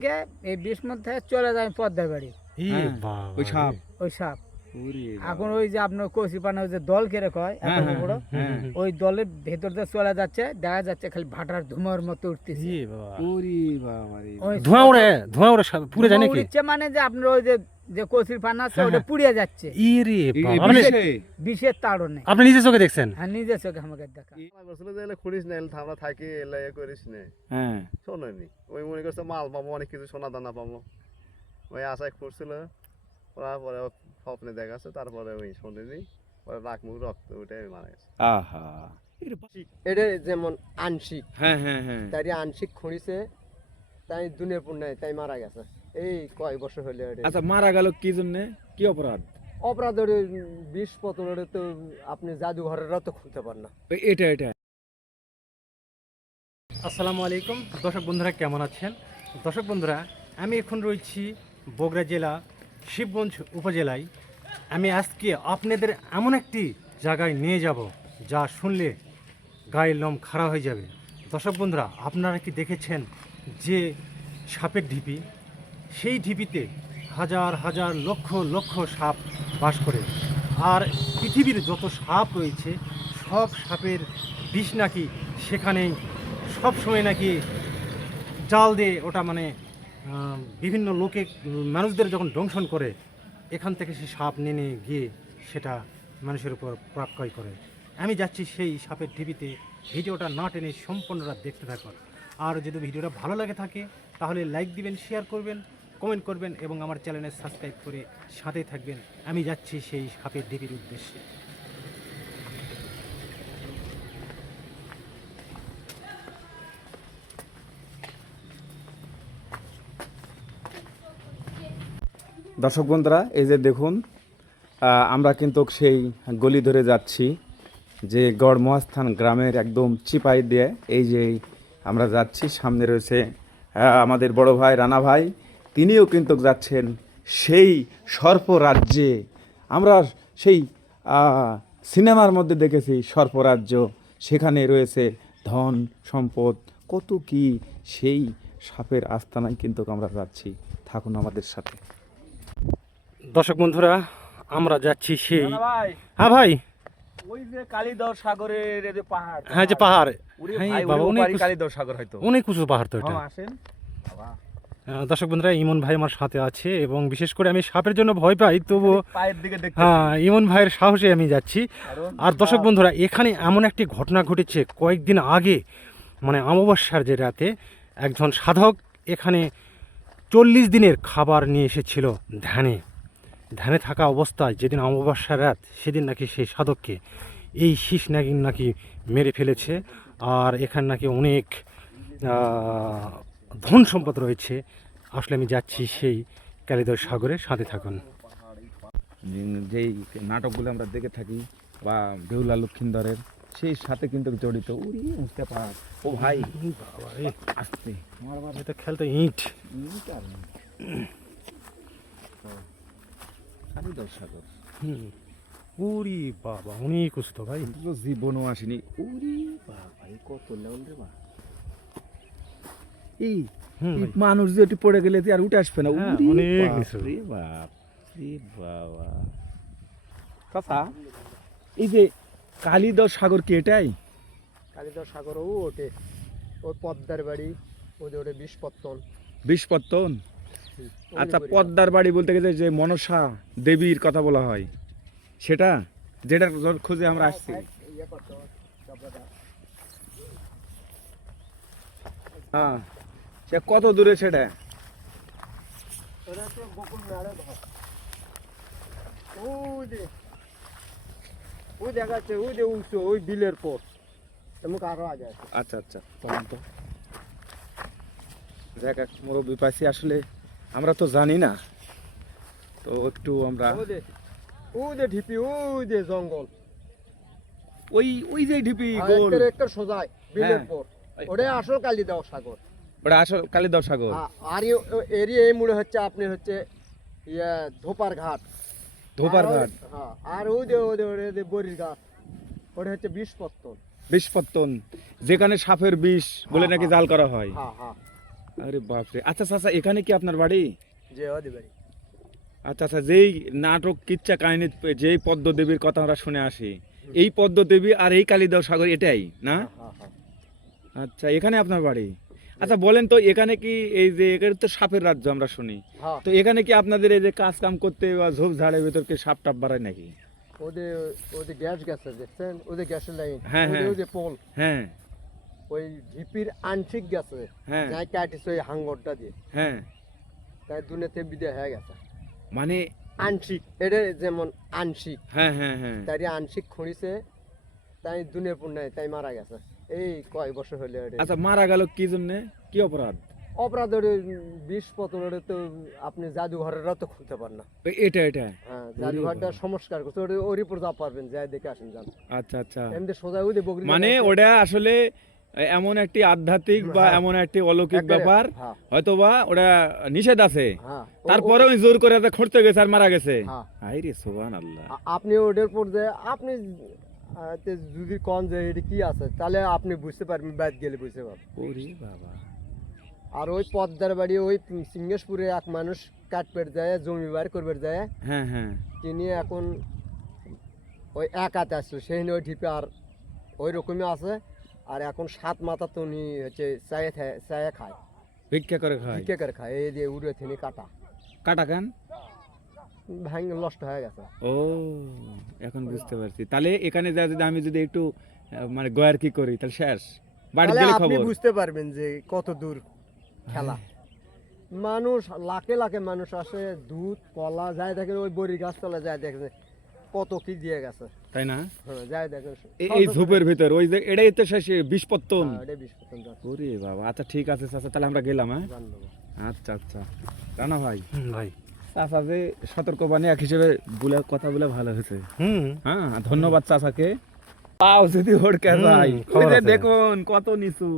কে এই বিষ মধ্যে চলে যায় পদ্মার বাড়ি। ই হ্যাঁ, বাবা ওই সাপ। ওই সাপ। এখন ওই যে আপনার কচি পানা ওই যে দল কেড়ে কয় এত হ্যাঁ, হ্যাঁ, বড় হ্যাঁ। ওই দলের ভেতর দিয়ে চলে যাচ্ছে দেখা যাচ্ছে খালি ভাটার ধুমার মতো উঠতেছে। ধোঁয়া উড়ে ধোঁয়া উড়ে পুড়ে যায় নাকি? মানে যে আপনার ওই যে যে কচির পানা আছে হ্যাঁ, ওটা হ্যাঁ। পুড়িয়ে যাচ্ছে। বিষে? বিষের তাড়নে। আপনি নিজে চোখে দেখছেন? হ্যাঁ নিজের চোখে আমাকে দেখা। করছিল যে এলে খুঁড়িস না এলে থাকি এলে এ করিস না। হ্যাঁ। শোনেনি। ওই মনে করছে মাল পাবো অনেক কিছু সোনা দানা পাবো। ওই আশায় খুঁড়ছিল। তারপরে স্বপ্নে দেখাচ্ছে তারপরে ওই শোনেনি। পরে নাক মুখ রক্ত উঠে মারা গেছে। আহা। এটা যেমন আংশিক। হ্যাঁ হ্যাঁ হ্যাঁ। তাই আংশিক খুঁড়িছে তাই দুনিয়ার পুণ্যায় তাই মারা গেছে। এই কয় বছর হলে আচ্ছা মারা গেল কি জন্য? কি অপরাধ? অপরাধের বিষ পতনের তো আপনি জাদুঘরেরও তো খুলতে পারেন না। এটা এটা। আসসালামু আলাইকুম। দর্শক বন্ধুরা কেমন আছেন? দর্শক বন্ধুরা আমি এখন রয়েছি বগুড়া জেলা শিবগঞ্জ উপজেলায়। আমি আজকে আপনাদের এমন একটি জায়গায় নিয়ে যাব যা শুনলে গায়ের লোম খাড়া হয়ে যাবে। দর্শক বন্ধুরা আপনারা কি দেখেছেন যে সাপের ঢিপি? সেই ঢিপিতে হাজার হাজার লক্ষ লক্ষ সাপ বাস করে। আর পৃথিবীর যত সাপ রয়েছে, সব সাপের বিষ নাকি সেখানে সব সময় নাকি জাল দিয়ে ওটা মানে বিভিন্ন লোকে, মানুষদের যখন দংশন করে, এখান থেকে সে সাপ নেনে গিয়ে সেটা মানুষের উপর প্রক্রয় করে। আমি যাচ্ছি সেই সাপের টিভিতে ভিডিওটা না টেনে সম্পূর্ণটা দেখতে থাকুন। আর যদি ভিডিওটা ভালো লাগে থাকে, তাহলে লাইক দিবেন শেয়ার করবেন। কমেন্ট করবেন এবং আমার চ্যানেলে সাবস্ক্রাইব করে সাথেই থাকবেন। আমি যাচ্ছি সেই সাপের ঢিপির উদ্দেশ্যে। দর্শক বন্ধুরা, এই যে দেখুন আমরা কিন্তু সেই গলি ধরে যাচ্ছি যে গড় মহাস্থান গ্রামের একদম চিপাই দিয়ে। এই যে আমরা যাচ্ছি, সামনে রয়েছে আমাদের বড় ভাই, রানা ভাই। তিনিও কিন্তু যাচ্ছেন সেই সর্প রাজ্যে আমরা সেই সিনেমার মধ্যে দেখেছি সর্পরাজ্য। সেখানে রয়েছে ধন সম্পদ কত কি সেই সাপের আস্তানায় কিন্তু আমরা যাচ্ছি। থাকুন আমাদের সাথে। দর্শক বন্ধুরা আমরা যাচ্ছি সেই ভাই। হ্যাঁ ভাই। ওই যে কালীদর সাগরের যে পাহাড়। হ্যাঁ যে পাহাড়। হ্যাঁ বাবা অনেক কালীদর সাগর হয়তো। অনেক উঁচু পাহাড় তো এটা। হ্যাঁ আসেন। আহ, দর্শক বন্ধুরা ইমন ভাই আমার সাথে আছে এবং বিশেষ করে আমি সাপের জন্য ভয় পাই তবুও হ্যাঁ ইমন ভাইয়ের সাহসে আমি যাচ্ছি। আর দর্শক বন্ধুরা এখানে এমন একটি ঘটনা ঘটেছে কয়েকদিন আগে মানে অমাবস্যার যে রাতে একজন সাধক এখানে চল্লিশ দিনের খাবার নিয়ে এসেছিল ধ্যানে। ধ্যানে থাকা অবস্থায় যেদিন অমাবস্যার রাত সেদিন নাকি সেই সাধককে এই শীষ নাকি নাকি মেরে ফেলেছে। আর এখানে নাকি অনেক ধন সম্পদ রয়েছে। আসলে আমি যাচ্ছি সেই কালিদর সাগরের সাথে থাকুন। যে- যেই নাটকগুলো আমরা দেখে থাকি বা বেহুলা লক্ষিন্দরের সেই সাথে কিন্তু জড়িত। উড়ি উঠতে পার। ও ভাই আসতে। আমার আবার এটা খেলতো ইট। ইট আর। খালি দর্শক হুম। উরি বাবা অনেক উঁচু তো ভাই। তো জীবনও আসেনি। উরি বাবা এই কত লেউন রে বা এই। মানুষ যে ওটি পড়ে গেলে আর উঠে আসবে না। হ্যাঁ, অনেক বাবা। কথা এই যে কালীদর সাগর কি এটাই? কালীদর সাগর ও ওঠে ওই পদ্মার বাড়ি ওদের ওটা বিষ পত্তন বিষপত্তন? ওই আচ্ছা পদ্মার বাড়ি বলতে গেলে যে মনসা দেবীর কথা বলা হয় সেটা? যেটা খোঁজে আমরা আসছি। ইয়ে হয়, তারপরে হ্যাঁ। সে কত দূরে সেটা? ওটা। ওই দেখাচ্ছে ওই যে উঁচু ওই বিলের পর এমন আরও আগে আচ্ছা আচ্ছা তখন তো। দেখ এক মুরব্বী পাইছি আসলে আমরা তো জানি না। তো একটু আমরা ওই যে ঢিপি ওই যে জঙ্গল। ওই ওই যে ঢিপি গোল। একটা সোজাই বিলের হ্যাঁ। পর ওটাই আসল কালী দেওয়া সাগর। ওটা আসল কালীদর সাগর। আর এ- এরই এই মুড়ে হচ্ছে আপনি হচ্ছে ইয়ে ধোপার ঘাট। ধোপার ঘাট। হ্যাঁ আর ওই যে ওই যে বরির ঘাট। ওটা হচ্ছে বিষপত্তন। বিষপত্তন যেখানে সাপের বিষ বলে হ্যাঁ, নাকি হ্যাঁ। জাল করা হয়। আরে বাপরে। আচ্ছা চাচা এখানে কি আপনার বাড়ি? যে ওদের বাড়ি আচ্ছা আচ্ছা যেই নাটক কিচ্ছা কাহিনী যেই পদ্মদেবীর কথা আমরা শুনে আসি এই পদ্মদেবী আর এই কালিদাস সাগর এটাই না? আচ্ছা এখানে আপনার বাড়ি? আচ্ছা বলেন তো এখানে কি এই যে এখানে তো সাপের রাজ্য আমরা শুনি। হ্যাঁ। তো এখানে কি আপনাদের এই যে কাজ কাম করতে বা ঝোপ ঝাড়ের ভিতর কি সাপ টাপ বাড়ায় নাকি? ওদের ওদের গ্যাস গেছে দেখছেন? ওদের গ্যাসের লাইন। হ্যাঁ, ওদের হ্যাঁ। পোল। হ্যাঁ। ওই ঝিপির আংশিক গেছে। হ্যাঁ। যাই কাটিস ওই হাঙ্গরটা দিয়ে। হ্যাঁ। তাই দুনিয়াতে বিদায় হয়ে গেছে। মানে আংশিক এটা যেমন আংশিক। হ্যাঁ হ্যাঁ হ্যাঁ। তাই আংশিক খুঁড়িছে তাই দুনিয়ার পুণ্যায় তাই মারা গেছে। এই কয় বছর হলে আচ্ছা মারা গেল কি জন্যে? কি অপরাধ? বিষ তো আপনি জাদুঘরেরও তো খুলতে পারেন না। এটা এটা? হ্যাঁ জাদুঘরটা সংস্কার করছে ওরে ওর উপর যা পারবেন যাই দেখে আসেন যান। আচ্ছা আচ্ছা। এমনি সোজা ওই মানে ওটা আসলে এমন একটি আধ্যাত্মিক বা হ্যাঁ। এমন একটি অলৌকিক ব্যাপার হ্যাঁ। হয়তো বা ওটা নিষেধ আছে। হ্যাঁ তারপরে ওই জোর করে খুঁড়তে গেছে আর মারা গেছে। আইরে সোহান আল্লাহ আপনি ওটার পর যে আপনি যদি কন যে এটা কি আছে তাহলে আপনি বুঝতে পারবেন ব্যাদ গেলে বুঝতে পারবেন। বাবা। আর ওই পদ্মার বাড়ি ওই সিঙ্গেশপুরে এক মানুষ কাটপেট যায় জমি বার করবে যায়। হ্যাঁ হ্যাঁ। তিনি এখন ওই এক হাতে আসলো সেই নিয়ে ওই ঢিপে আর ওই রকমই আছে। আর এখন সাত মাথা তো উনি হচ্ছে চায়ে চায়ে খায়। ভিক্ষা করে খায়? ভিক্ষে করে খায় এই যে উড়ে তিনি কাটা। কাটা কান? ভাঙ নষ্ট হয়ে গেছে। ও এখন বুঝতে পারছি। তাহলে এখানে যা যদি আমি যদি একটু মানে গয়ার কি করি তাহলে শেষ। বাড়ি তাহলে দিলে আপনি বুঝতে পারবেন যে কত দূর খেলা। মানুষ লাখে লাখে মানুষ আসে দুধ কলা যায় দেখেন ওই বড়ি গাছতলা যায় দেখেন কত কি দিয়ে গেছে। তাই না? হ্যাঁ যায় দেখেন। এই ঝোপের ভিতর ওই যে এটাই তো শেষে হ্যাঁ, বিশ পার্সেন্ট ওরে বাবা আচ্ছা ঠিক আছে চাচা তাহলে আমরা গেলাম হ্যাঁ? আচ্ছা আচ্ছা। রানা ভাই। ভাই। চাচা যে সতর্কবাণী এক হিসেবে বলে কথা বলে ভালো হয়েছে। হুম। হ্যাঁ ধন্যবাদ চাচাকে। পাও যদি হড়কে হুম, যায়। খবর ওই যে আছে। দেখুন কত নিচু।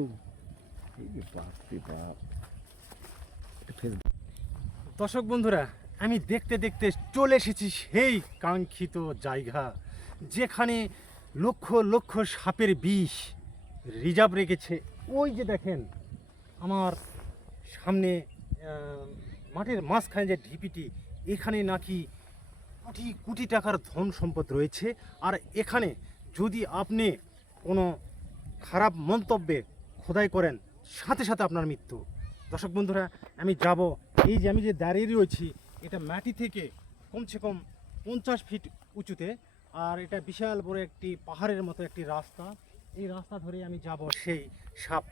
দর্শক বন্ধুরা আমি দেখতে দেখতে চলে এসেছি সেই কাঙ্ক্ষিত জায়গা যেখানে লক্ষ লক্ষ সাপের বিষ রিজার্ভ রেখেছে। ওই যে দেখেন আমার সামনে আহ, মাঠের মাঝখানে যে ঢিপিটি, এখানে নাকি কোটি কোটি টাকার ধন সম্পদ রয়েছে। আর এখানে যদি আপনি কোনো খারাপ মন্তব্যে খোদাই করেন, সাথে সাথে আপনার মৃত্যু। দর্শক বন্ধুরা, আমি যাব। এই যে আমি যে দাঁড়িয়ে রয়েছি, এটা মাটি থেকে কমসে কম পঞ্চাশ ফিট উঁচুতে। আর এটা বিশাল বড় একটি পাহাড়ের মতো একটি রাস্তা। এই রাস্তা ধরে আমি যাব সেই সাপ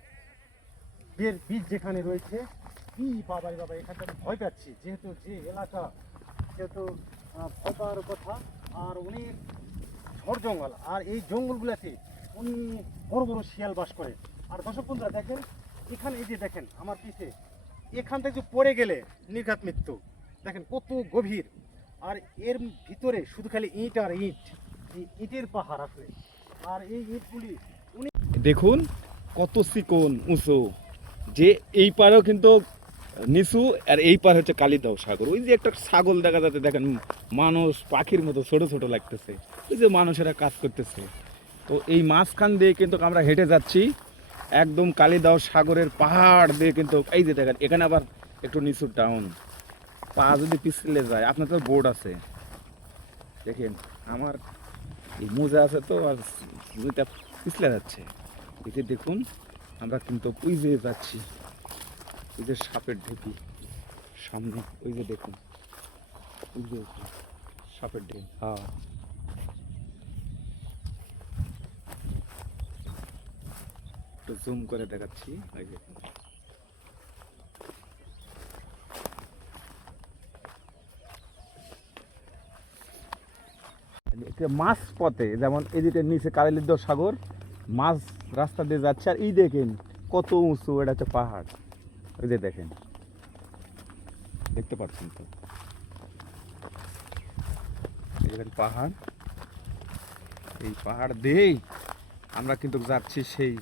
বের বীজ যেখানে রয়েছে কি বাবা রে বাবা এখানটা আমি ভয় পাচ্ছি। যেহেতু যে এলাকা আহ, ভয় কথা আর অনেক ঝড় জঙ্গল আর এই জঙ্গলগুলোতে উনি বড় বড় শিয়াল বাস করে। আর দর্শক বন্ধুরা দেখেন এখানে এই যে দেখেন আমার পিছে এখান থেকে পড়ে গেলে নির্ঘাত মৃত্যু। দেখেন কত গভীর। আর এর ভিতরে শুধু খালি ইট আর ইট এই ইটের পাহাড় আছে আর এই ইটগুলি দেখুন কত চিকন উঁচু। যে এই পারেও কিন্তু নিচু, আর এই পার হচ্ছে কালিদাও সাগর। ওই যে একটা ছাগল দেখা যাচ্ছে, দেখেন, মানুষ পাখির মতো ছোট ছোট লাগতেছে। ওই যে মানুষেরা কাজ করতেছে। তো এই মাঝখান দিয়ে কিন্তু আমরা হেঁটে যাচ্ছি। একদম কালিদাও সাগরের পাহাড় দিয়ে কিন্তু, এই যে দেখেন, এখানে আবার একটু নিচু ডাউন পা যদি পিছলে যায়, আপনার তো বোর্ড আছে। দেখেন, আমার এই মোজা আছে তো, আর পিছলে যাচ্ছে। যে দেখুন, আমরা কিন্তু যে যাচ্ছি। ওই যে সাপের ঢেপি সামনে ওই যে দেখুন। ওই যে সাপের ঢেপি হ্যাঁ। একটু জুম করে দেখাচ্ছি ওই যে। মাছ পথে যেমন এদিকে নিচে কারেলিদ্দ সাগর মাছ রাস্তা দিয়ে যাচ্ছে আর এই দেখেন কত উঁচু এটা হচ্ছে পাহাড়। ওই যে দেখেন। দেখতে পাচ্ছেন তো? দেখেন পাহাড়। এই পাহাড় দিয়েই আমরা কিন্তু যাচ্ছি সেই।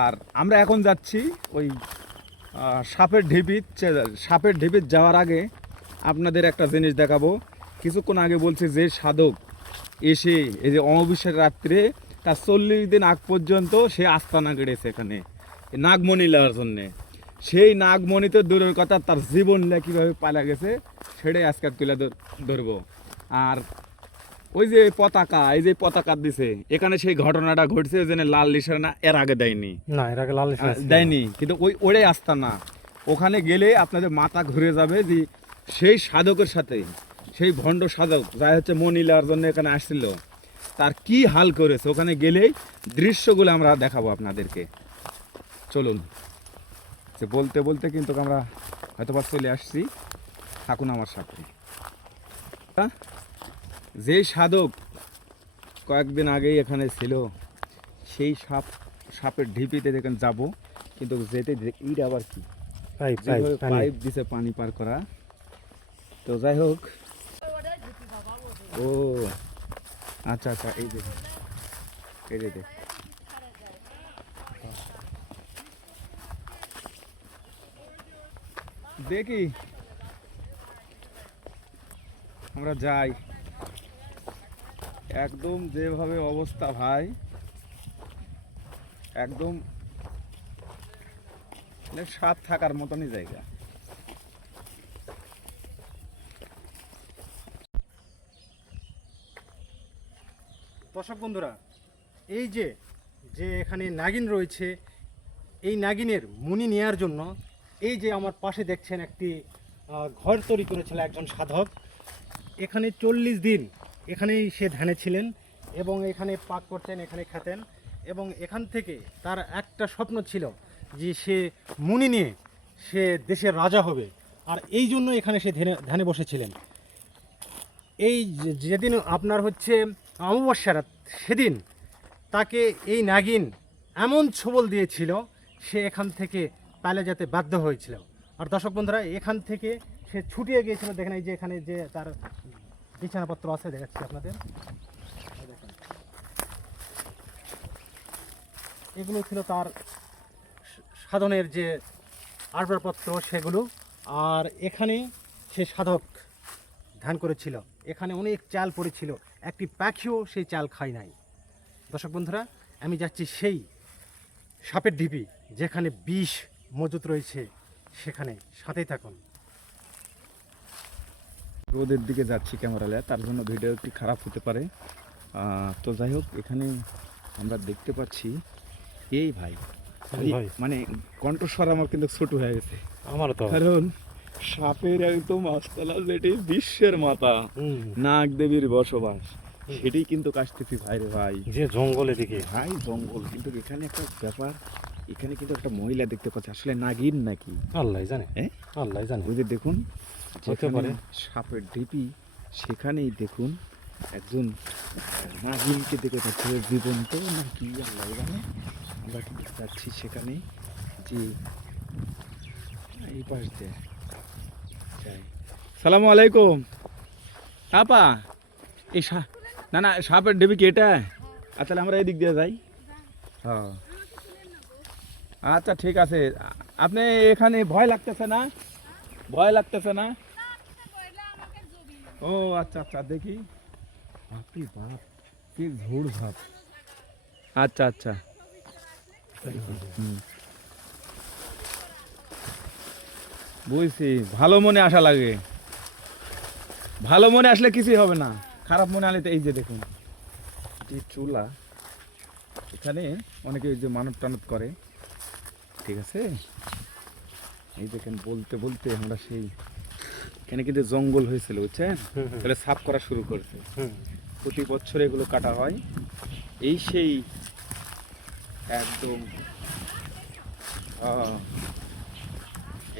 আর আমরা এখন যাচ্ছি ওই সাপের ঢিপির সাপের ঢিপির যাওয়ার আগে আপনাদের একটা জিনিস দেখাবো। কিছুক্ষণ আগে বলছি যে সাধক এসে এই যে অমাবস্যার রাত্রে তার চল্লিশ দিন আগ পর্যন্ত সে আস্তানা গেড়েছে এখানে, নাগমণি নেওয়ার জন্যে। সেই নাগমণি তো দূরের কথা তার জীবন নিয়ে কীভাবে পালা গেছে সেটাই আজকে তুলে ধর- ধরবো। আর ওই যে পতাকা এই যে পতাকা দিছে এখানে সেই ঘটনাটা ঘটছে ওই জন্য লাল নিশানা এর আগে দেয়নি। না এর আগে লাল দেয়নি কিন্তু ওই ওড়ে আসতা না। ওখানে গেলে আপনাদের মাথা ঘুরে যাবে যে সেই সাধকের সাথে সেই ভণ্ড সাধক যাই হচ্ছে মনিলার জন্য এখানে আসছিল তার কি হাল করেছে ওখানে গেলেই দৃশ্যগুলো আমরা দেখাবো আপনাদেরকে। চলুন। যে বলতে বলতে কিন্তু আমরা হয়তো বা চলে আসছি থাকুন আমার সাথে। যেই সাধক কয়েকদিন আগেই এখানে ছিল সেই সাপ সাপের ঢিপিতে দেখেন যাব কিন্তু যেতে এইটা আবার কি? পাইপ দিছে পানি পার করা। তো যাই হোক। ও আচ্ছা আচ্ছা এই যে এই যে। দেখ। আমরা যাই একদম যেভাবে অবস্থা ভাই, একদম মানে সাপ থাকার মতনই জায়গা দর্শক বন্ধুরা, এই যে যে এখানে নাগিন রয়েছে, এই নাগিনের মুনি নেয়ার জন্য এই যে আমার পাশে দেখছেন একটি ঘর তৈরি করেছিল একজন সাধক। এখানে চল্লিশ দিন এখানেই সে ধ্যানে ছিলেন এবং এখানে পাক করতেন, এখানে খেতেন এবং এখান থেকে তার একটা স্বপ্ন ছিল যে সে মুনি নিয়ে সে দেশের রাজা হবে। আর এই জন্য এখানে সে ধ্যানে ধ্যানে বসেছিলেন। এই যেদিন আপনার হচ্ছে অমাবস্যা রাত, সেদিন তাকে এই নাগিন এমন ছবল দিয়েছিল, সে এখান থেকে পালে যেতে বাধ্য হয়েছিল আর দর্শক বন্ধুরা, এখান থেকে সে ছুটিয়ে গিয়েছিল। দেখেন এই যে এখানে যে তার বিছানাপত্র আছে, দেখাচ্ছি আপনাদের। এগুলো ছিল তার সাধনের যে আসবাবপত্র সেগুলো। আর এখানে সে সাধক ধ্যান করেছিল। এখানে অনেক চাল পড়েছিল। একটি পাখিও সেই চাল খায় নাই। দর্শক বন্ধুরা, আমি যাচ্ছি সেই সাপের ঢিপি যেখানে বিষ মজুত রয়েছে সেখানে সাথেই থাকুন। রোদের দিকে যাচ্ছি ক্যামেরালে তার জন্য ভিডিও একটু খারাপ হতে পারে। তো যাই হোক এখানে আমরা দেখতে পাচ্ছি এই ভাই। মানে কণ্ঠস্বর আমার কিন্তু ছোট হয়ে গেছে। আমার তো। কারণ সাপের একদম আস্তলা যেটি বিশ্বের মাতা নাগ দেবীর বসবাস সেটি কিন্তু কাশতেছি ভাই রে ভাই। যে জঙ্গলে দিকে। ভাই জঙ্গল। কিন্তু এখানে একটা ব্যাপার এখানে কিন্তু একটা মহিলা দেখতে পাচ্ছি। আসলে নাগিন নাকি? আল্লাহ জানে? আল্লাহ জানে। ওই যে দেখুন হতে পারে। সাপের ঢিপি সেখানেই দেখুন একজন নাগিনকে দেখে পাচ্ছে। জীবন্ত না কি আল্লাহ জানে। আমরা কিন্তু যাচ্ছি সেখানে যে এই পাশ দিয়ে যাই সালামু আলাইকুম। আপা এই সা না না সাপের ঢিপি কি এটা? আর তাহলে আমরা এদিক দিয়ে যাই। হ্যাঁ। আচ্ছা ঠিক আছে। আপনি এখানে ভয় লাগতেছে না? ভয় লাগতেছে না? ও আচ্ছা আচ্ছা দেখি। বাপরে বাপ, কি ঝোড় ভাব। আচ্ছা আচ্ছা। বুঝছি, ভালো মনে আসা লাগে। ভালো মনে আসলে কিছুই হবে না। খারাপ মনে আনলে এই যে দেখুন। যে চুলা, এখানে অনেকে যে মানব টানব করে। ঠিক আছে? এই দেখেন বলতে বলতে আমরা সেই এখানে কিন্তু জঙ্গল হয়েছিল বুঝছেন? তাহলে সাফ করা শুরু করেছে। প্রতি বছর এগুলো কাটা হয়। এই সেই একদম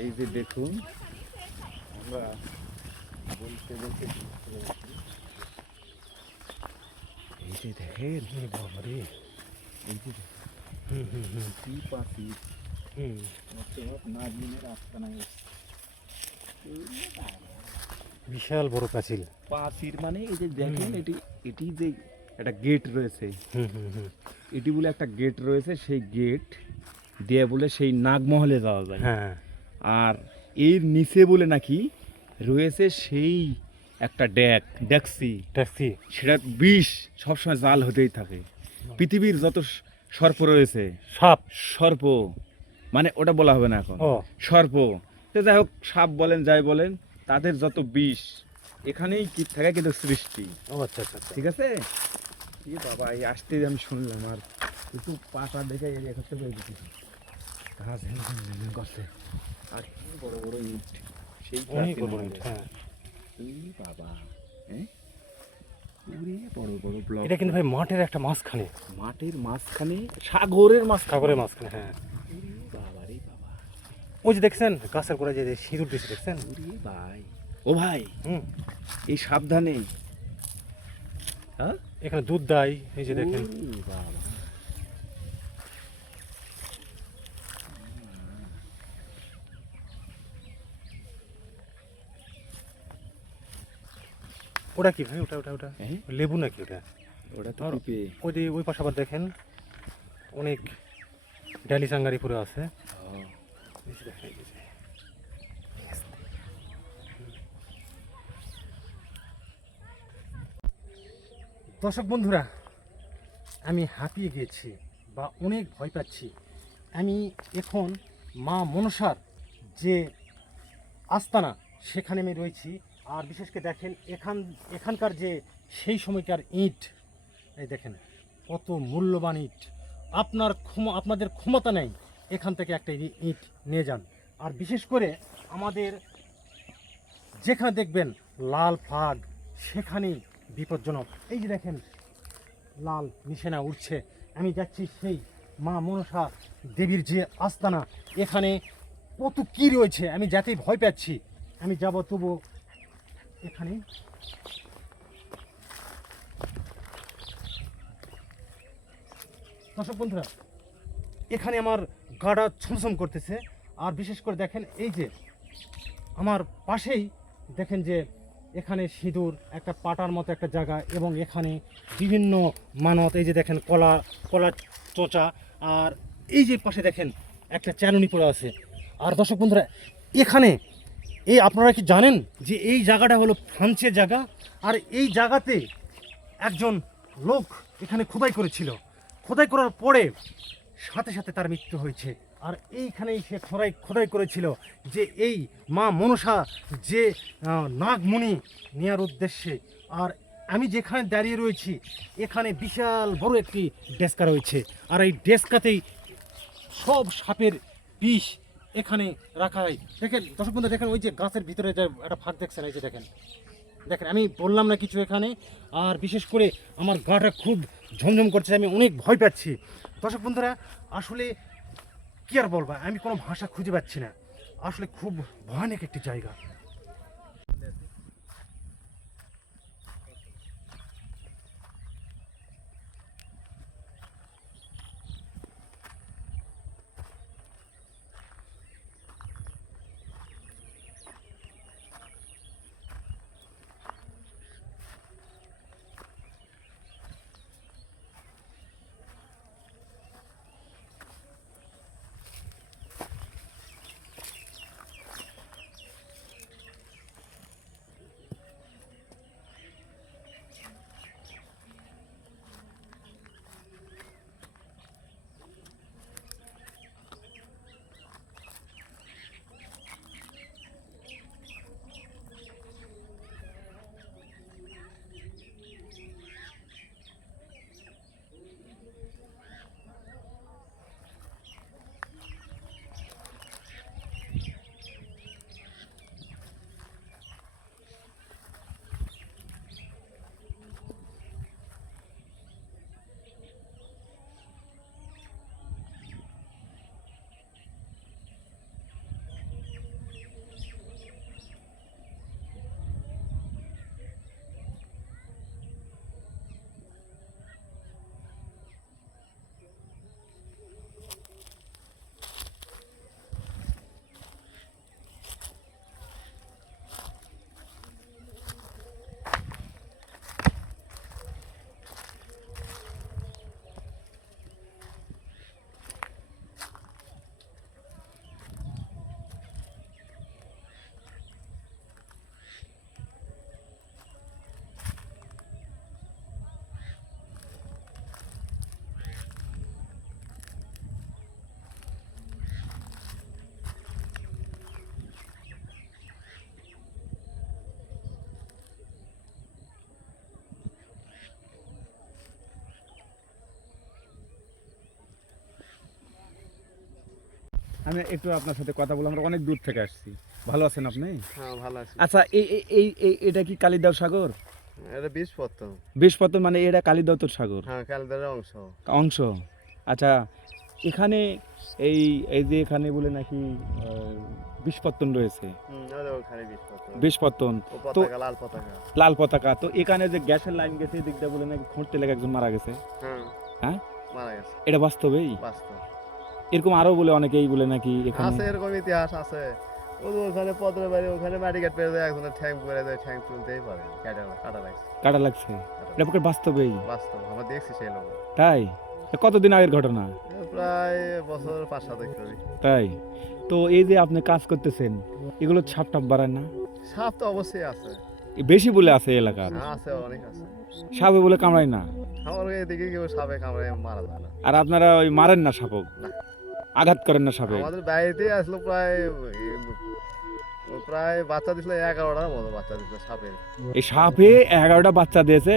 এই যে দেখুন আমরা বলতে বলতে এই যে দেখেন বাবারে। এই যে কি পাখি বিশাল বড় পাঁচিল। পাখির মানে এই যে দেখেন এটি এটি যে একটা গেট রয়েছে এটি বলে একটা গেট রয়েছে সেই গেট দিয়ে বলে সেই নাগমহলে যাওয়া যায়। হ্যাঁ। আর এর নিচে বলে নাকি রয়েছে সেই একটা ড্যাক ড্যাক্সি ট্যাক্সি সেটা বিষ সবসময় জাল হতেই থাকে। পৃথিবীর যত সর্প রয়েছে সাপ। সর্প মানে ওটা বলা হবে না এখন। সর্প তো যাই হোক সাপ বলেন যাই বলেন তাদের যত বিষ এখানেই কি থাকে কিন্তু সৃষ্টি। আচ্ছা আচ্ছা আচ্ছা। ঠিক আছে? কি বাবা এই আসতে আমি শুনলাম আর একটু পাটা দেখে করতে ঘাস হেন হেন করছে আর কি বড় বড় ইট সেই অনেক বড় ইট, হ্যাঁ। বাবা হ্যাঁ বড় বড় ব্লক এটা কিন্তু ভাই মাঠের একটা মাঝখানে। মাটির মাঝখানে সাগরের মাঝখানে। সাগরের মাঝখানে হ্যাঁ। ওই যে দেখছেন গাছের গোড়ায় যে সিঁদুর দিচ্ছে দেখছেন? ভাই। ও ভাই হুম। এই সাবধানে। হ্যাঁ? এখানে দুধ দেয় এই যে দেখেন। বাবা। ওটা কি ভাই? ওটা ওটা ওটা। হ্যাঁ? লেবু নাকি ওটা? ওটা তো ওই যে ওই পাশে আবার দেখেন অনেক ডালি চাঙ্গারি পুরো আছে এই যে দেখেন, এই যে। দর্শক বন্ধুরা, আমি হাঁপিয়ে গিয়েছি বা অনেক ভয় পাচ্ছি। আমি এখন মা মনসার যে আস্তানা, সেখানে আমি রয়েছি। আর বিশেষ করে দেখেন, এখান, এখানকার যে সেই সময়কার ইট, এই দেখেন, কত মূল্যবান ইট। আপনার ক্ষম, আপনাদের ক্ষমতা নেই এখান থেকে একটা ইট নিয়ে যান। আর বিশেষ করে আমাদের যেখানে দেখবেন লাল ফ্লাগ সেখানেই বিপজ্জনক। এই যে দেখেন, লাল নিশানা উঠছে আমি যাচ্ছি সেই মা মনসা দেবীর যে আস্তানা, এখানে কত কী রয়েছে। আমি যাতেই ভয় পাচ্ছি। আমি যাব তবু এখানে। দর্শক বন্ধুরা, এখানে আমার গাটা ছমছম করতেছে। আর বিশেষ করে দেখেন এই যে আমার পাশেই দেখেন যে এখানে সিঁদুর, একটা পাটার মতো একটা জায়গা এবং এখানে বিভিন্ন মানত, এই যে দেখেন কলা কলা চোচা, আর এই যে পাশে দেখেন একটা চ্যারুনি পড়ে আছে। আর দর্শক বন্ধুরা, এখানে এই আপনারা কি জানেন যে এই জায়গাটা হলো ফ্রান্সের জায়গা? আর এই জায়গাতে একজন লোক এখানে খোদাই করেছিল। খোদাই করার পরে সাথে সাথে তার মৃত্যু হয়েছে। আর এইখানেই সে খোদাই খোদাই করেছিল যে এই মা মনসা, যে নাগমণি নেওয়ার উদ্দেশ্যে। আর আমি যেখানে দাঁড়িয়ে রয়েছি, এখানে বিশাল বড় একটি ডেস্কা রয়েছে। আর এই ডেস্কাতেই সব সাপের বিষ এখানে রাখা হয়। দেখেন, দর্শক বন্ধু দেখেন ওই যে গাছের ভিতরে যে একটা ফাঁক দেখছেন, এই যে দেখেন। দেখেন, আমি বললাম না কিছু এখানে, আর বিশেষ করে আমার গাটা খুব ঝমঝম করছে, আমি অনেক ভয় পাচ্ছি। দর্শক বন্ধুরা, আসলে কি আর বলবা? আমি কোনো ভাষা খুঁজে পাচ্ছি না। আসলে খুব ভয়ানক একটি জায়গা। আমি একটু আপনার সাথে কথা বললাম আমরা অনেক দূর থেকে আসছি। ভালো আছেন আপনি? হ্যাঁ ভালো আছি। আচ্ছা এই এই- এই এটা কি কালিদাও সাগর? এটা বিষ পত্র বিষপত্তন মানে এটা কালিদাওতর সাগর? হ্যাঁ কালদারের অংশ। অংশ। আচ্ছা এখানে এই এই যে এখানে বলে নাকি বিষপত্তন রয়েছে। বিষপত্তন। পতাকা লাল পতাকা। লাল পতাকা। তো এখানে যে গ্যাসের লাইন গেছে এদিকটা বলে নাকি খুঁড়তে লেগে একজন মারা গেছে। হ্যাঁ। হ্যাঁ? মারা গেছে। এটা বাস্তবেই? বাস্তব। এরকম আরও বলে অনেকেই বলে নাকি এখানে? আছে এরকম ইতিহাস আছে। ওখানে পদ্মের বাড়ি ওখানে মাটি কাট পেরে দেয় একজনের ঠ্যাং করে দেয় ঠ্যাং তুলতেই পারে কাটা কাটা লাগছে। কাটা লাগছে? এটা বাস্তবেই বাস্তব আমরা দেখছি সেই লোক তাই? কতদিন আগের ঘটনা? প্রায় বছর পাঁচ সাত করি তাই? তো এই যে আপনি কাজ করতেছেন এগুলো ছাপ টাপ বাড়ায় না? সাপ তো অবশ্যই আছে। বেশি বলে আছে এলাকার? হ্যাঁ, আছে অনেক আছে। সাপে বলে কামড়ায় না? আমার এদিকে কেউ সাপে কামড়ে মারা যায় না। আর আপনারা ওই মারেন না সাপক। আঘাত করেন না সাপে আমাদের বাড়িতে আসলো প্রায় প্রায় বাচ্চা দিছিল এগারোটার মতো বাচ্চা দিছিল সাপের। এই সাপে এগারোটা বাচ্চা দিয়েছে?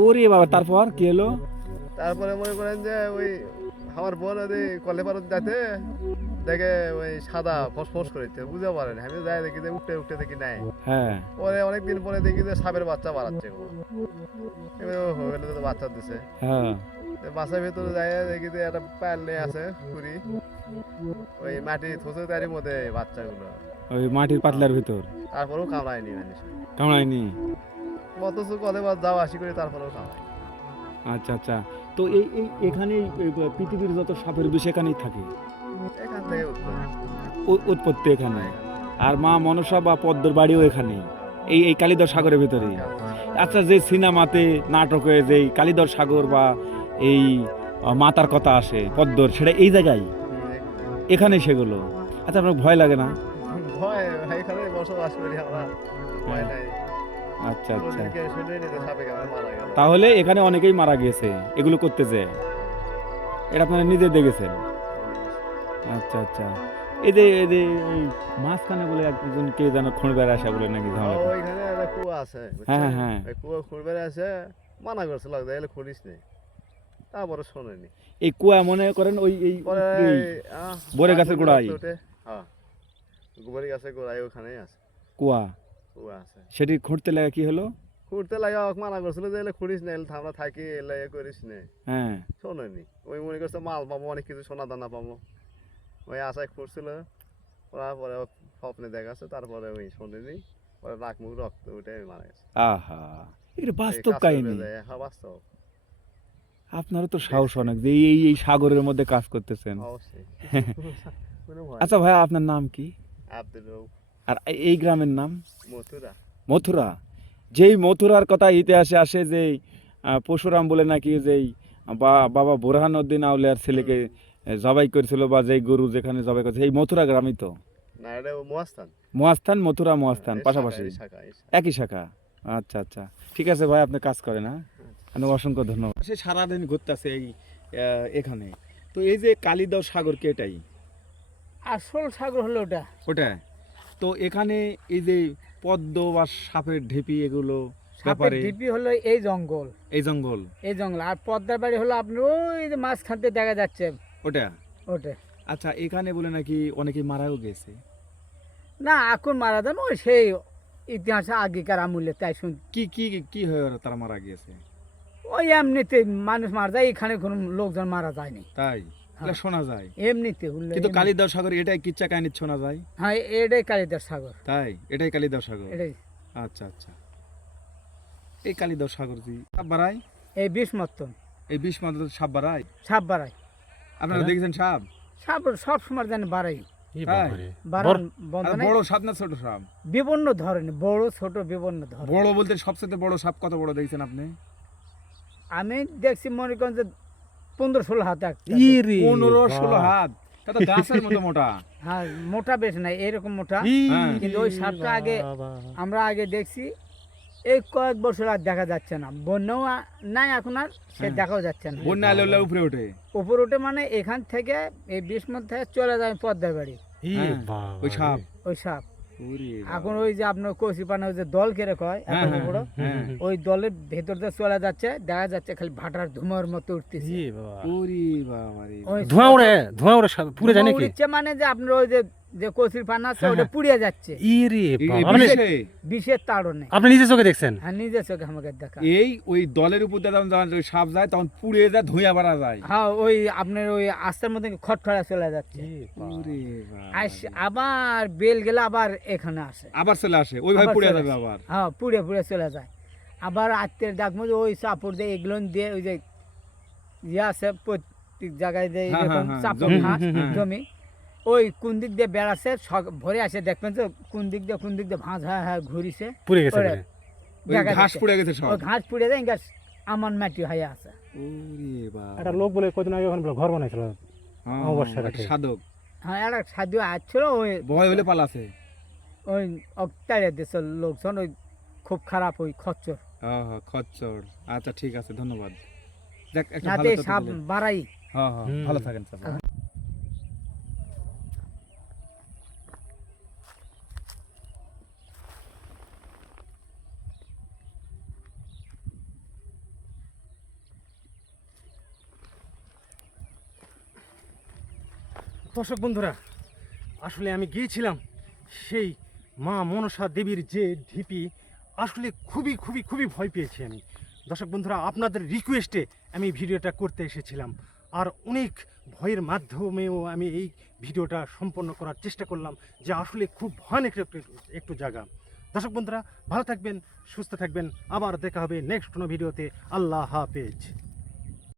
ওরে বাবা তারপর কি হলো? তারপরে মনে করেন যে ওই আমার বোন ওই কলে পারত যাতে দেখে ওই সাদা ফসফস করেছে বুঝতে পারেন আমি যাই দেখি যে উঠে উঠে দেখি নাই। হ্যাঁ। পরে অনেকদিন পরে দেখি যে সাপের বাচ্চা বাড়াচ্ছে। এবার বাচ্চা দিছে। হ্যাঁ। বাসার ভেতরে যাই দেখি যে একটা প্যালে আছে কুড়ি ওই মাটি থুসে তারই মধ্যে বাচ্চাগুলো। ওই মাটির পাতলার ভিতর। তারপরেও কামড়ায়নি মানুষ কামড়ায়নি? অথচ কলে বার যাও আসি করে তারপরেও কামড়ায় আচ্ছা আচ্ছা। তো এই এই এখানেই পৃথিবীর যত সাপের বিষ এখানেই থাকে? এখান থেকে উৎপত্তি। এখানে। আর মা মনসা বা পদ্মর বাড়িও এখানেই এই এই কালিদর সাগরের ভিতরেই। আচ্ছা যে সিনেমাতে নাটকে যে কালিদর সাগর বা এই মাতার কথা আসে পদ্মর সেটা এই জায়গায়? এখানে সেগুলো? আচ্ছা আপনার ভয় লাগে না? ভয় এখানে বসবাস করি আমরা। ভয় নাই। আচ্ছা আচ্ছা। তাহলে এখানে অনেকেই মারা গিয়েছে এগুলো করতে যায় এটা আপনারা নিজে দেখেছেন? আচ্ছা আচ্ছা। এই যে এই যে মাঝখানে বলে একজন কে যেন খুঁড়বার আসা বলে নাকি ওইখানে একটা কুয়া আছে হ্যাঁ, হ্যাঁ। ওই কুয়া খুঁড়বে আছে মানা করছিল এলে খুঁড়িস নি। তারপরে শোনেনি। এই কুয়া মনে করেন ওই এই আহ, বরে গাছের গোড়ায়? হ্যাঁ। গোবরি গাছের গোড়ায় ওখানেই আছে। কুয়া? কুয়া আছে। সেটি খুঁড়তে লাগা কি হলো? খুঁড়তে লাগে মানা করছিল যে এলে খুঁড়িস না এলে আমরা থাকি এলে এ করিস না। হ্যাঁ। শোনেনি। ওই মনে করছে মাল পাবো অনেক কিছু সোনা দানা পাবো। ওই আশায় খুঁড়ছিল। তারপরে স্বপ্নে দেখাচ্ছে তারপরে ওই শোনেনি। পরে নাক মুখ রক্ত উঠে মারা গেছে। আহা এটা বাস্তব কাহিনী। হ্যাঁ বাস্তব। আপনারও তো সাহস অনেক যে এই এই সাগরের মধ্যে কাজ করতেছেন। আচ্ছা ভাই আপনার নাম কি? আর এই গ্রামের নাম? মথুরা। মথুরা। যেই মথুরার কথা ইতিহাসে আসে যে আহ, পরশুরাম বলে নাকি যেই বা- বাবা বোরহানুদ্দিন আউলিয়ার ছেলেকে জবাই করেছিল বা যেই গরু যেখানে জবাই করেছে এই মথুরা গ্রামই তো। মহাস্থান মথুরা মহাস্থান পাশাপাশি। একই শাখা। আচ্ছা আচ্ছা। ঠিক আছে ভাই আপনি কাজ করেন হ্যাঁ? আপনাকে অসংখ্য ধন্যবাদ। সে সারাদিন ঘুরতেছে এই এখানে। তো এই যে কালিদাও সাগর কে এটাই? আসল সাগর হলো ওটা। ওটা? তো এখানে এই যে পদ্ম বা সাপের ঢেপি এগুলো সাপের ব্যাপারে হলো এই জঙ্গল। এই জঙ্গল? এই জঙ্গল। আর পদ্মার বাড়ি হলো আপনার ওই যে মাঝখানতে দেখা যাচ্ছে। ওটা? ওটা। আচ্ছা এখানে বলে নাকি অনেকে মারাও গেছে? না এখন মারা যান ওই সেই ইতিহাসে আগেকার আমূল্যে তাই শুন কি কি কি হয়ে ওরা তারা মারা গিয়েছে? ওই এমনিতে মানুষ মারা যায় এখানে কোনো লোকজন মারা যায়নি তাই? শোনা যায়। এমনিতে কিন্তু সাগর এটাই কিচ্ছা কাহিনী শোনা যায়? হ্যাঁ এটাই সাগর। তাই? এটাই সাগর? এটাই। আচ্ছা আচ্ছা। এই সাগর জি সাপ বাড়ায়? এই বিষ মতন এই বিষ মাত্র সাপ বাড়ায়? সাপ বাড়ায়। আপনারা দেখেছেন সাপ? সাপ সব সময় জানি বাড়াই বড় সাপ না ছোট সাপ? বিভিন্ন ধরনের বড় ছোট বিভিন্ন ধরনের। বড় বলতে সবচেয়ে বড় সাপ কত বড় দেখছেন আপনি? আমি দেখছি মনে করেন যে পনেরো ষোলো হাত পনেরো ষোলো হাত। গাছের মতো মোটা। হ্যাঁ মোটা বেশ নাই এরকম মোটা। হ্যাঁ। কিন্তু ওই সাপটা আগে আমরা আগে দেখছি এই কয়েক বছর আর দেখা যাচ্ছে না। বন্যাও নাই এখন আর সে হ্যাঁ। দেখাও যাচ্ছে না। বন্যা ওলে উপরে ওঠে। উপর উঠে মানে এখান থেকে এই বিষ্মত থেকে চলে যায় পদ্মার বাড়ি। হ্যাঁ, ওই সাপ। ওই সাপ। এখন ওই যে আপনার কচি পানা ওই যে দল কেড়ে কয় এত হ্যাঁ, হ্যাঁ, বড়? হ্যাঁ। ওই দলের ভেতর দিয়ে চলে যাচ্ছে দেখা যাচ্ছে খালি ভাটার ধুমার মতো উঠতেছে। জি বাবা। ওরে বাবা রে ওই ধোঁয়া উড়ে ধোঁয়া উড়ে সব পুড়ে যায় নাকি? মানে যে আপনার ওই যে যে কচির পানা আছে হ্যাঁ, ওটা হ্যাঁ। পুড়িয়ে যাচ্ছে? বিষের তাড়নে। আপনি নিজে চোখে দেখছেন? হ্যাঁ নিজের চোখে আমাকে দেখা। এই ওই দলের উপর দিয়ে যখন যখন সাপ যায় তখন পুড়ে যায় ধুইয়া বাড়া যায়। হ্যাঁ ওই আপনার ওই আস্তার মধ্যে খটখড়া চলে যাচ্ছে। আবার বেল গেলে আবার এখানে আসে। আবার চলে আসে ওইভাবে পুড়ে যাবে আবার। হ্যাঁ পুড়ে পুড়ে চলে যায়। আবার আত্মের ডাক মধ্যে ওই চাপড় দিয়ে এগুলো দিয়ে ওই যে ইয়ে আছে প্রত্যেক জায়গায় যে হ্যাঁ, এরকম চাপড় ঘাস। জমি। ওই কোন দিক দিয়ে বেড়াচ্ছে ভরে আসে দেখবেন তো কোন দিক দিয়ে কোন দিক দিয়ে ভাঁজ হ্যাঁ হ্যাঁ ঘুরিছে। পুড়ে গেছে ওই দেখা ঘাস পুড়ে গেছে সব? ঘাস পুড়ে যায় গাছ আমার মাটি হয়ে আছে। একটা লোক বলে কদিন আগে ওখানে ঘর বানাইছিল হ্যাঁ, অবশ্যই সাধক। হ্যাঁ একটা সাধু আসছিল ওই ভয় হলে পালাছে। ওই অক্তারে দেশের লোকজন ওই খুব খারাপ ওই খচ্চর। হ্যাঁ হ্যাঁ খচ্চর। আচ্ছা ঠিক আছে ধন্যবাদ। দেখ একটা ভালো বাড়াই। হ্যাঁ হ্যাঁ ভালো থাকেন দর্শক বন্ধুরা, আসলে আমি গিয়েছিলাম সেই মা মনসা দেবীর যে ঢিপি, আসলে খুবই খুবই খুবই ভয় পেয়েছি আমি। দর্শক বন্ধুরা, আপনাদের রিকোয়েস্টে আমি ভিডিওটা করতে এসেছিলাম। আর অনেক ভয়ের মাধ্যমেও আমি এই ভিডিওটা সম্পন্ন করার চেষ্টা করলাম যে আসলে খুব ভয়ানক একটু জায়গা। দর্শক বন্ধুরা, ভালো থাকবেন, সুস্থ থাকবেন। আবার দেখা হবে নেক্সট কোনো ভিডিওতে। আল্লাহ হাফেজ।